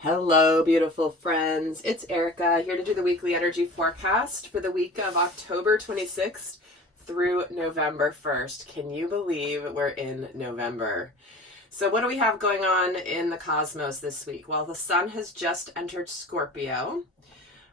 Hello, beautiful friends. It's Erika here to do the weekly energy forecast for the week of October 26th through November 1st. Can you believe we're in November? So what do we have going on in the cosmos this week? Well, the sun has just entered Scorpio.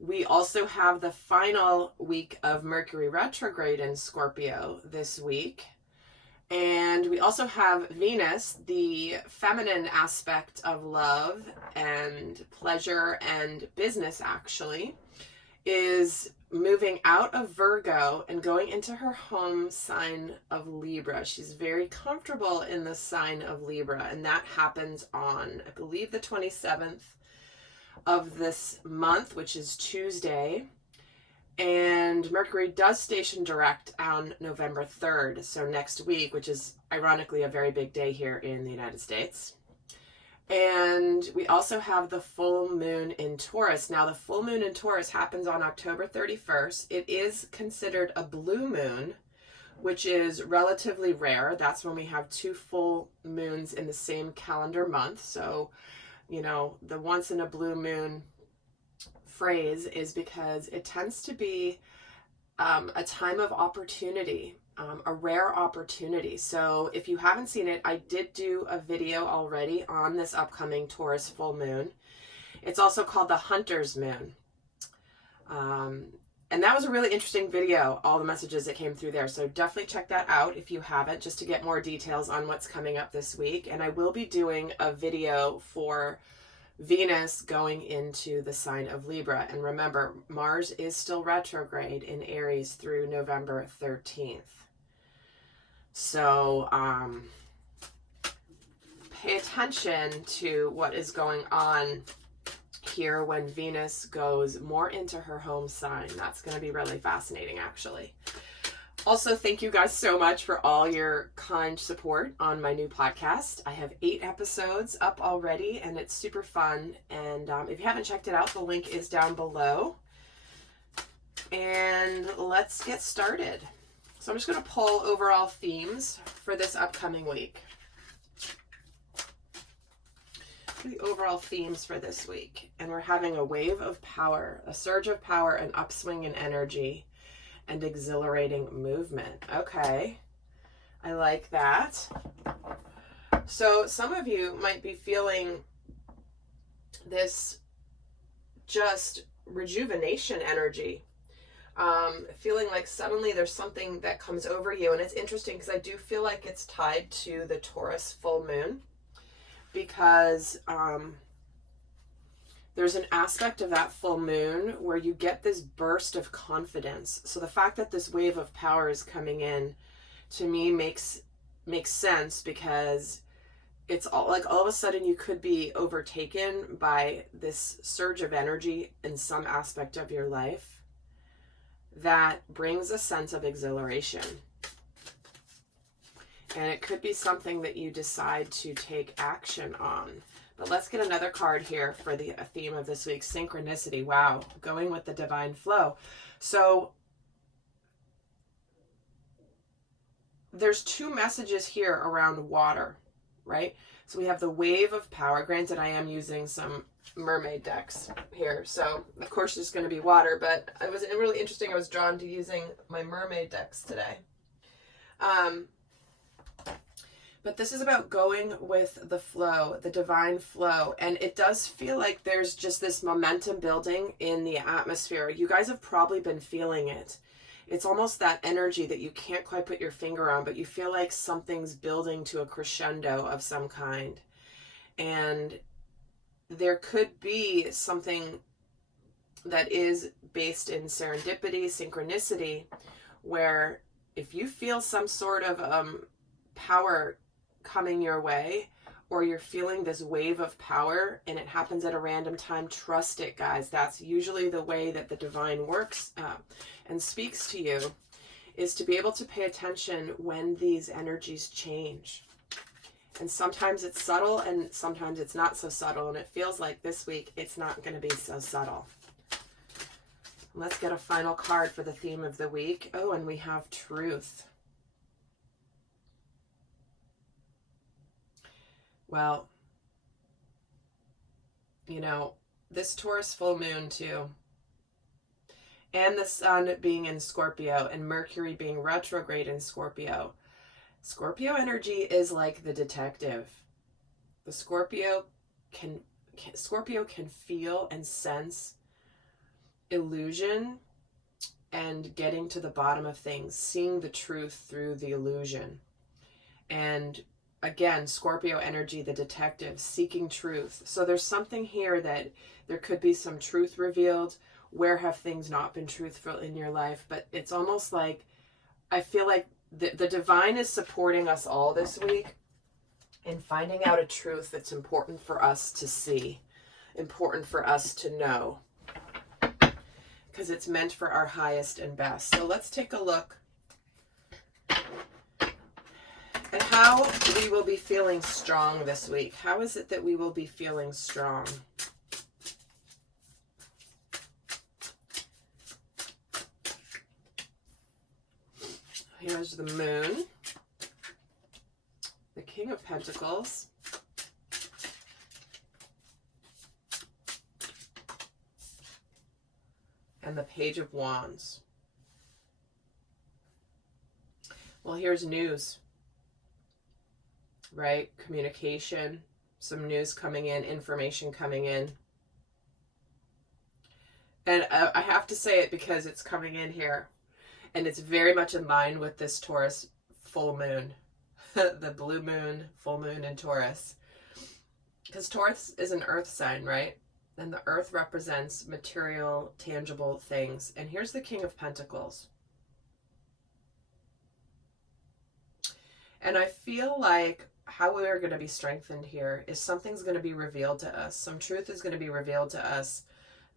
We also have the final week of Mercury retrograde in Scorpio this week. And we also have Venus, the feminine aspect of love and pleasure and business, actually, is moving out of Virgo and going into her home sign of Libra. She's very comfortable in the sign of Libra, and that happens on, I believe, the 27th of this month, which is Tuesday. And Mercury does station direct on November 3rd, so next week, which is ironically a very big day here in the United States. And we also have the full moon in Taurus. Now, the full moon in Taurus happens on October 31st. It is considered a blue moon, which is relatively rare. That's when we have two full moons in the same calendar month. So, you know, the once in a blue moon phrase is because it tends to be a time of opportunity, a rare opportunity. So if you haven't seen it, I did do a video already on this upcoming Taurus full moon. It's also called the Hunter's Moon. And that was a really interesting video, all the messages that came through there. So definitely check that out if you haven't, just to get more details on what's coming up this week. And I will be doing a video for Venus going into the sign of Libra. And remember, Mars is still retrograde in Aries through November 13th. So pay attention to what is going on here when Venus goes more into her home sign. That's going to be really fascinating, actually. Also, thank you guys so much for all your kind support on my new podcast. I have 8 episodes up already, and it's super fun. And if you haven't checked it out, the link is down below. And let's get started. So I'm just going to pull overall themes for this upcoming week. The overall themes for this week. And we're having a wave of power, a surge of power, an upswing in energy, and exhilarating movement. Okay, I like that. So some of you might be feeling this just rejuvenation energy, feeling like suddenly there's something that comes over you. And it's interesting because I do feel like it's tied to the Taurus full moon, because there's an aspect of that full moon where you get this burst of confidence. So the fact that this wave of power is coming in, to me, makes sense, because it's all of a sudden you could be overtaken by this surge of energy in some aspect of your life that brings a sense of exhilaration. And it could be something that you decide to take action on. But let's get another card here for the theme of this week, synchronicity. Wow, going with the divine flow. So there's 2 messages here around water, right? So we have the wave of power. Granted, I am using some mermaid decks here, so of course there's going to be water, but it was really interesting. I was drawn to using my mermaid decks today. But this is about going with the flow, the divine flow. And it does feel like there's just this momentum building in the atmosphere. You guys have probably been feeling it. It's almost that energy that you can't quite put your finger on, but you feel like something's building to a crescendo of some kind. And there could be something that is based in serendipity, synchronicity, where if you feel some sort of power coming your way, or you're feeling this wave of power and it happens at a random time, trust it, guys. That's usually the way that the divine works and speaks to you, is to be able to pay attention when these energies change. And sometimes it's subtle and sometimes it's not so subtle, and it feels like this week it's not going to be so subtle. Let's get a final card for the theme of the week. Oh, and we have truth. Well, you know, this Taurus full moon too, and the sun being in Scorpio and Mercury being retrograde in Scorpio. Scorpio energy is like the detective. The Scorpio can feel and sense illusion and getting to the bottom of things, seeing the truth through the illusion. And again, Scorpio energy, the detective, seeking truth. So there's something here that there could be some truth revealed. Where have things not been truthful in your life? But it's almost like, I feel like the divine is supporting us all this week in finding out a truth that's important for us to see, important for us to know, because it's meant for our highest and best. So let's take a look at how we will be feeling strong this week. How is it that we will be feeling strong? Here's the moon, the King of Pentacles, and the Page of Wands. Well, here's news, right? Communication, some news coming in, information coming in. And I have to say it because it's coming in here. And it's very much in line with this Taurus full moon, the blue moon, full moon in Taurus. Because Taurus is an earth sign, right? And the earth represents material, tangible things. And here's the King of Pentacles. And I feel like how we are going to be strengthened here is something's going to be revealed to us. Some truth is going to be revealed to us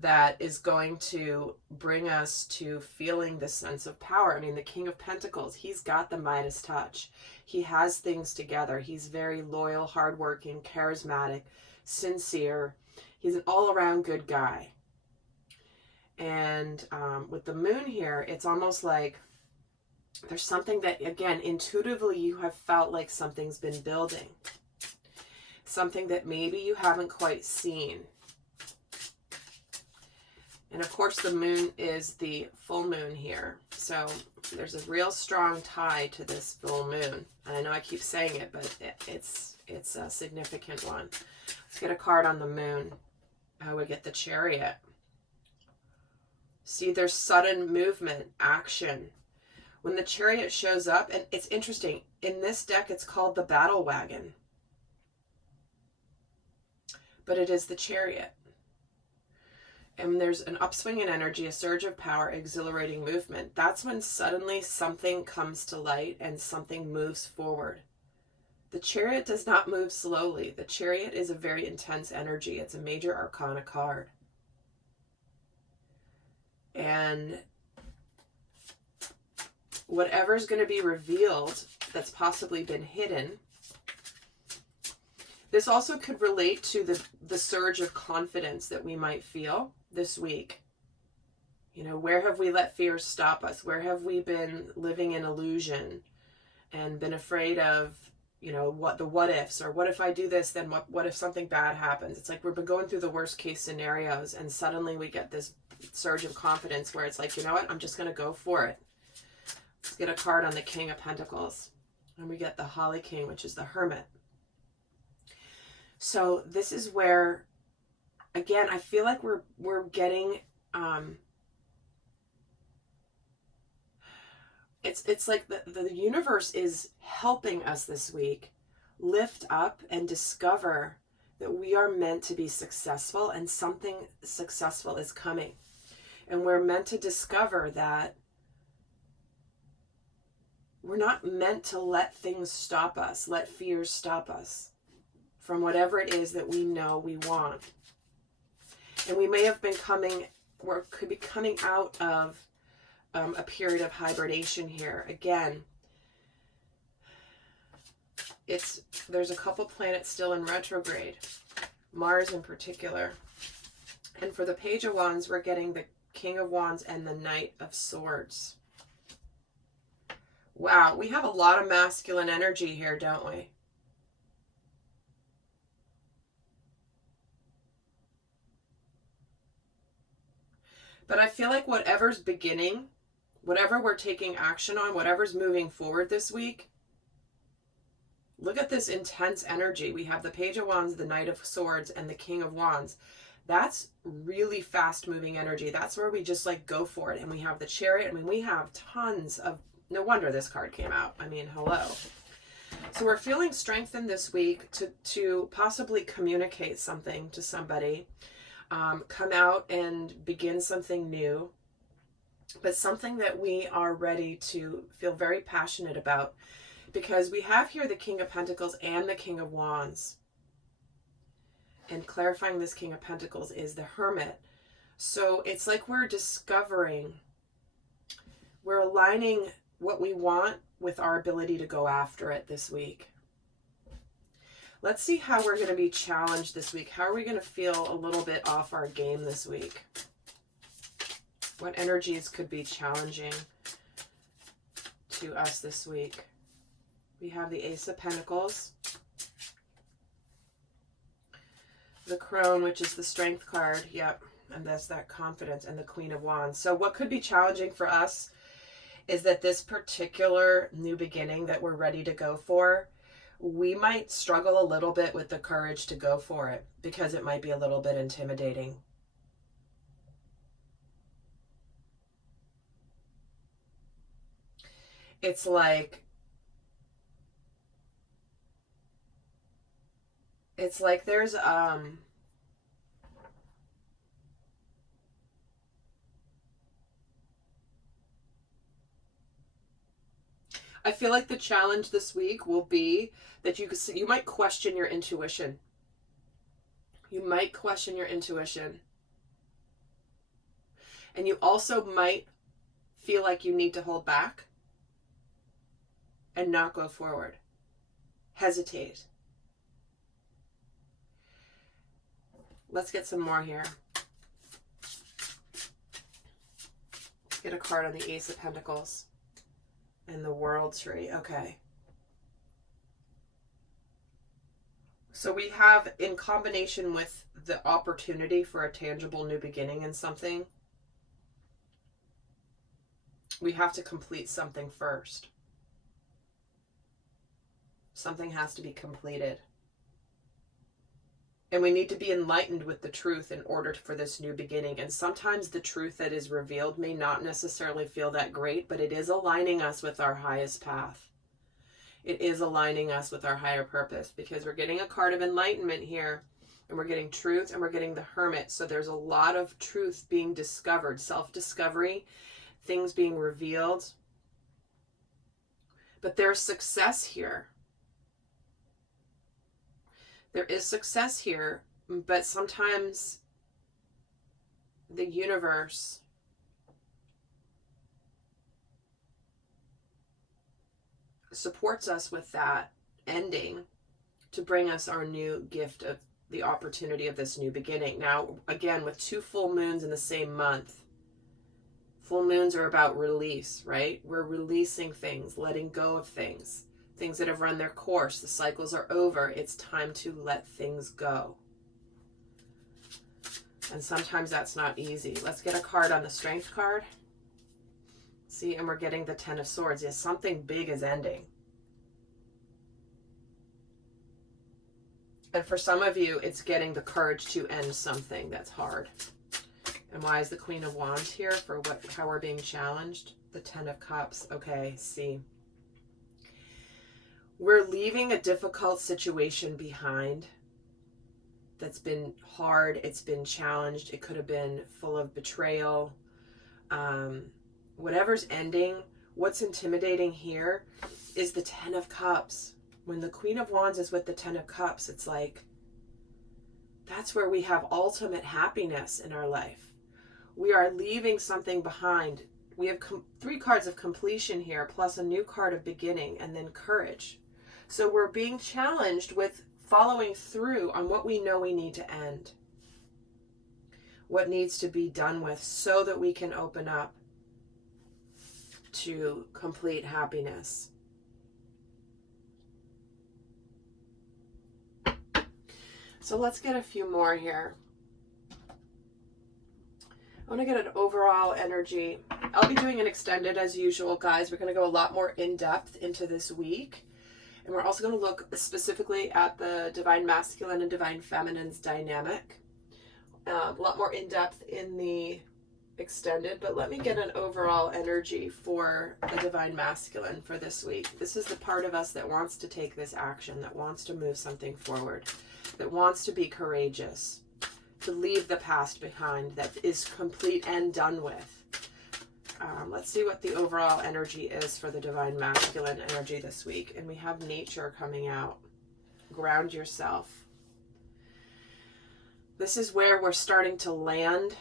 that is going to bring us to feeling this sense of power. I mean, the King of Pentacles, he's got the Midas touch. He has things together. He's very loyal, hardworking, charismatic, sincere. He's an all-around good guy. And with the moon here, it's almost like there's something that, again, intuitively you have felt like something's been building. Something that maybe you haven't quite seen. And of course, the moon is the full moon here. So there's a real strong tie to this full moon. And I know I keep saying it, but it's a significant one. Let's get a card on the moon. How we get the Chariot. See, there's sudden movement, action. When the Chariot shows up, and it's interesting, in this deck, it's called the Battle Wagon. But it is the Chariot. And there's an upswing in energy, a surge of power, exhilarating movement. That's when suddenly something comes to light and something moves forward. The Chariot does not move slowly. The Chariot is a very intense energy. It's a major arcana card. And whatever's going to be revealed that's possibly been hidden, this also could relate to the surge of confidence that we might feel this week. You know, where have we let fear stop us? Where have we been living in illusion and been afraid of, you know, what ifs, or what if I do this, then what if something bad happens? It's like we've been going through the worst case scenarios, and suddenly we get this surge of confidence where it's like, you know what, I'm just going to go for it. Let's get a card on the King of Pentacles. And we get the Holly King, which is the Hermit. So this is where, again, I feel like we're getting, it's like the universe is helping us this week lift up and discover that we are meant to be successful, and something successful is coming. And we're meant to discover that we're not meant to let things stop us, let fears stop us from whatever it is that we know we want. And we may have been could be coming out of a period of hibernation here. Again, there's a couple planets still in retrograde, Mars in particular. And for the Page of Wands, we're getting the King of Wands and the Knight of Swords. Wow, we have a lot of masculine energy here, don't we? But I feel like whatever's beginning, whatever we're taking action on, whatever's moving forward this week, look at this intense energy. We have the Page of Wands, the Knight of Swords, and the King of Wands. That's really fast moving energy. That's where we just like go for it. And we have the Chariot. I mean, we have tons of, no wonder this card came out. I mean, hello. So we're feeling strengthened this week to possibly communicate something to somebody, come out and begin something new, but something that we are ready to feel very passionate about, because we have here the King of Pentacles and the King of Wands. And clarifying this King of Pentacles is the Hermit. So it's like we're discovering, we're aligning what we want with our ability to go after it this week. Let's see how we're going to be challenged this week. How are we going to feel a little bit off our game this week? What energies could be challenging to us this week? We have the Ace of Pentacles, the Crone, which is the Strength card. Yep. And that's that confidence, and the Queen of Wands. So what could be challenging for us is that this particular new beginning that we're ready to go for, we might struggle a little bit with the courage to go for it because it might be a little bit intimidating. It's like there's I feel like the challenge this week will be that you might question your intuition. You might question your intuition. And you also might feel like you need to hold back and not go forward. Hesitate. Let's get some more here. Get a card on the Ace of Pentacles and the World Tree. Okay. So we have, in combination with the opportunity for a tangible new beginning in something, we have to complete something first. Something has to be completed. And we need to be enlightened with the truth in order for this new beginning. And sometimes the truth that is revealed may not necessarily feel that great, but it is aligning us with our highest path. It is aligning us with our higher purpose, because we're getting a card of enlightenment here, and we're getting truth, and we're getting the Hermit. So there's a lot of truth being discovered, self-discovery, things being revealed. But there's success here. There is success here, but sometimes the universe supports us with that ending to bring us our new gift of the opportunity of this new beginning. Now, again, with 2 full moons in the same month, full moons are about release, right? We're releasing things, letting go of things. Things that have run their course. The cycles are over. It's time to let things go. And sometimes that's not easy. Let's get a card on the Strength card. See, and we're getting the Ten of Swords. Yes, something big is ending. And for some of you, it's getting the courage to end something that's hard. And why is the Queen of Wands here? For how we're being challenged? The Ten of Cups. Okay, see. We're leaving a difficult situation behind that's been hard. It's been challenged. It could have been full of betrayal. Whatever's ending, what's intimidating here is the Ten of Cups. When the Queen of Wands is with the Ten of Cups, it's like, that's where we have ultimate happiness in our life. We are leaving something behind. We have 3 cards of completion here, plus a new card of beginning, and then courage. So we're being challenged with following through on what we know we need to end. What needs to be done with, so that we can open up to complete happiness. So let's get a few more here. I want to get an overall energy. I'll be doing an extended as usual, guys. We're going to go a lot more in depth into this week. And we're also going to look specifically at the divine masculine and divine feminine's dynamic. A lot more in depth in the extended, but let me get an overall energy for the divine masculine for this week. This is the part of us that wants to take this action, that wants to move something forward, that wants to be courageous, to leave the past behind, that is complete and done with. Let's see what the overall energy is for the divine masculine energy this week. And we have nature coming out. Ground yourself. This is where we're starting to land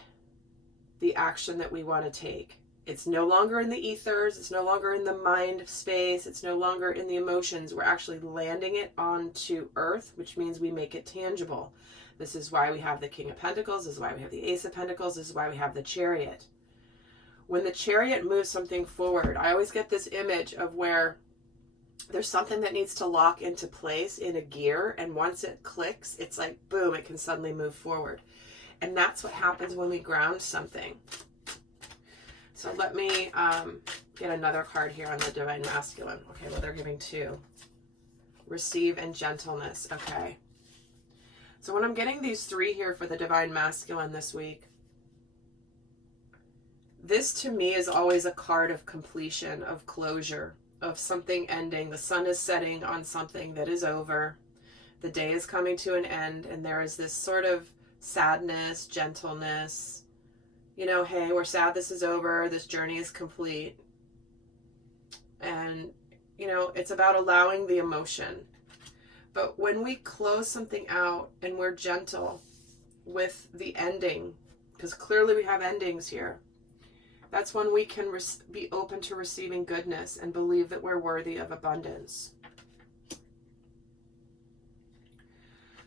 the action that we want to take. It's no longer in the ethers. It's no longer in the mind space. It's no longer in the emotions. We're actually landing it onto earth, which means we make it tangible. This is why we have the King of Pentacles. This is why we have the Ace of Pentacles. This is why we have the Chariot. When the Chariot moves something forward, I always get this image of where there's something that needs to lock into place in a gear, and once it clicks, it's like, boom, it can suddenly move forward. And that's what happens when we ground something. So let me get another card here on the divine masculine. Okay, well, they're giving two. Receive and gentleness. Okay. So when I'm getting these three here for the divine masculine this week, this to me is always a card of completion, of closure, of something ending. The sun is setting on something that is over. The day is coming to an end, and there is this sort of sadness, gentleness, you know, hey, we're sad this is over, this journey is complete. And, you know, it's about allowing the emotion. But when we close something out and we're gentle with the ending, because clearly we have endings here, that's when we can be open to receiving goodness and believe that we're worthy of abundance.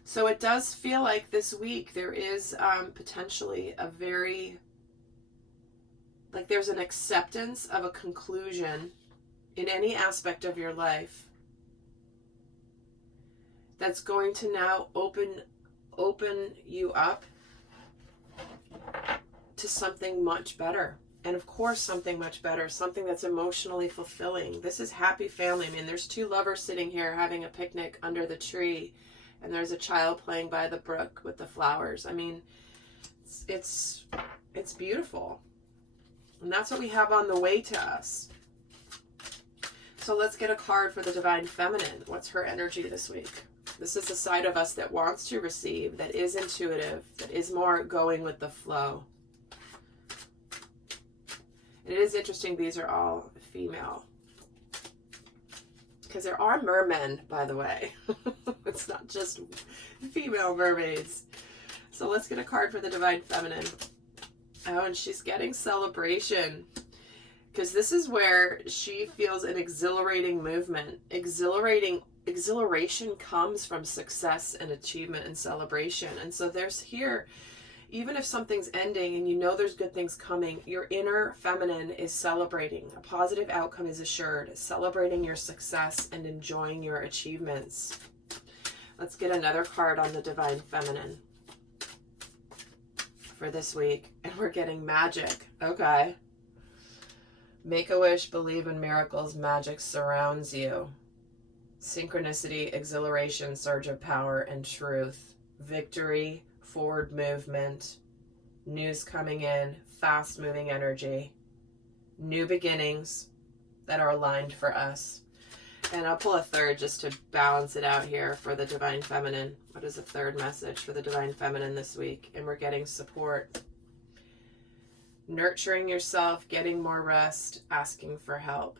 So it does feel like this week there is potentially a very, like there's an acceptance of a conclusion in any aspect of your life that's going to now open you up to something much better. And of course, something much better, something that's emotionally fulfilling. This is happy family. I mean, there's two lovers sitting here having a picnic under the tree, and there's a child playing by the brook with the flowers. I mean, it's beautiful. And that's what we have on the way to us. So let's get a card for the divine feminine. What's her energy this week? This is the side of us that wants to receive, that is intuitive, that is more going with the flow. And it is interesting, these are all female. Because there are mermen, by the way. It's not just female mermaids. So let's get a card for the divine feminine. Oh, and she's getting celebration. Because this is where she feels an exhilarating movement. Exhilaration comes from success and achievement and celebration. And so there's here, even if something's ending and you know there's good things coming, your inner feminine is celebrating. A positive outcome is assured. Celebrating your success and enjoying your achievements. Let's get another card on the divine feminine for this week. And we're getting magic. Okay. Make a wish, believe in miracles, magic surrounds you. Synchronicity, exhilaration, surge of power, and truth. Victory, forward movement, news coming in, fast moving energy, new beginnings that are aligned for us. And I'll pull a third just to balance it out here for the divine feminine. What is the third message for the divine feminine this week? And we're getting support. Nurturing yourself, getting more rest, asking for help.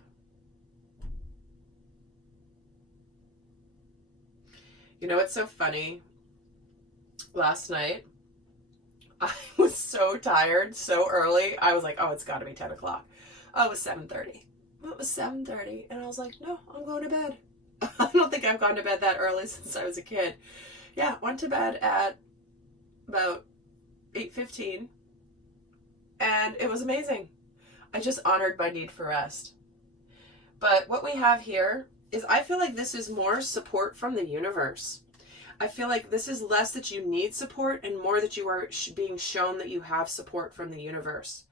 You know what's so funny? Last night, I was so tired, so early. I was like, oh, it's got to be 10 o'clock. Oh, it was 7:30. It was 7:30. And I was like, no, I'm going to bed. I don't think I've gone to bed that early since I was a kid. Yeah, went to bed at about 8:15. And it was amazing. I just honored my need for rest. But what we have here is, I feel like this is more support from the universe. I feel like this is less that you need support and more that you are being shown that you have support from the universe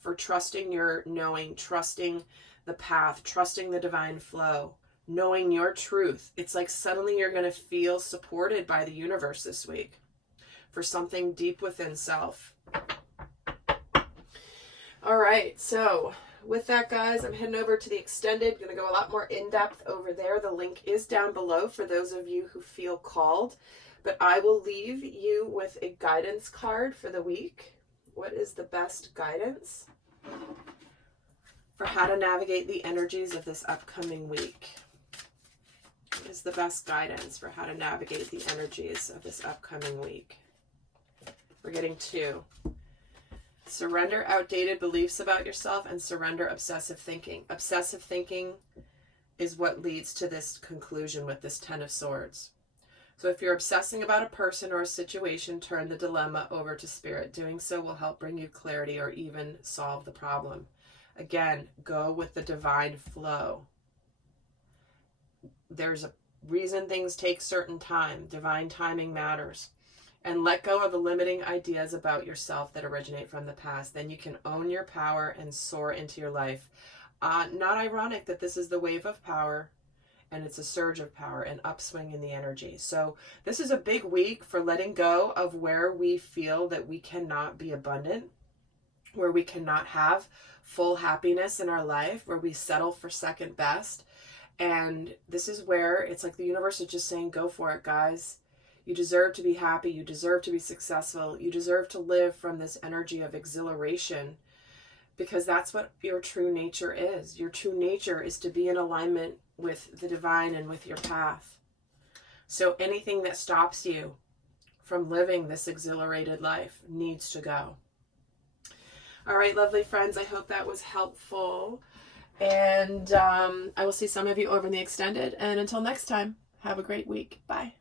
for trusting your knowing, trusting the path, trusting the divine flow, knowing your truth. It's like suddenly you're going to feel supported by the universe this week for something deep within self. All right, so with that, guys, I'm heading over to the extended. Going to go a lot more in-depth over there. The link is down below for those of you who feel called. But I will leave you with a guidance card for the week. What is the best guidance for how to navigate the energies of this upcoming week? What is the best guidance for how to navigate the energies of this upcoming week? We're getting 2. Surrender outdated beliefs about yourself and surrender obsessive thinking. Obsessive thinking is what leads to this conclusion with this 10 of Swords. So if you're obsessing about a person or a situation, turn the dilemma over to spirit. Doing so will help bring you clarity or even solve the problem. Again, go with the divine flow. There's a reason things take certain time. Divine timing matters. And let go of the limiting ideas about yourself that originate from the past. Then you can own your power and soar into your life. Not ironic that this is the wave of power and it's a surge of power, an upswing in the energy. So this is a big week for letting go of where we feel that we cannot be abundant, where we cannot have full happiness in our life, where we settle for second best. And this is where it's like the universe is just saying, go for it, guys. You deserve to be happy. You deserve to be successful. You deserve to live from this energy of exhilaration, because that's what your true nature is. Your true nature is to be in alignment with the divine and with your path. So anything that stops you from living this exhilarated life needs to go. All right, lovely friends, I hope that was helpful. And I will see some of you over in the extended. And until next time, have a great week. Bye.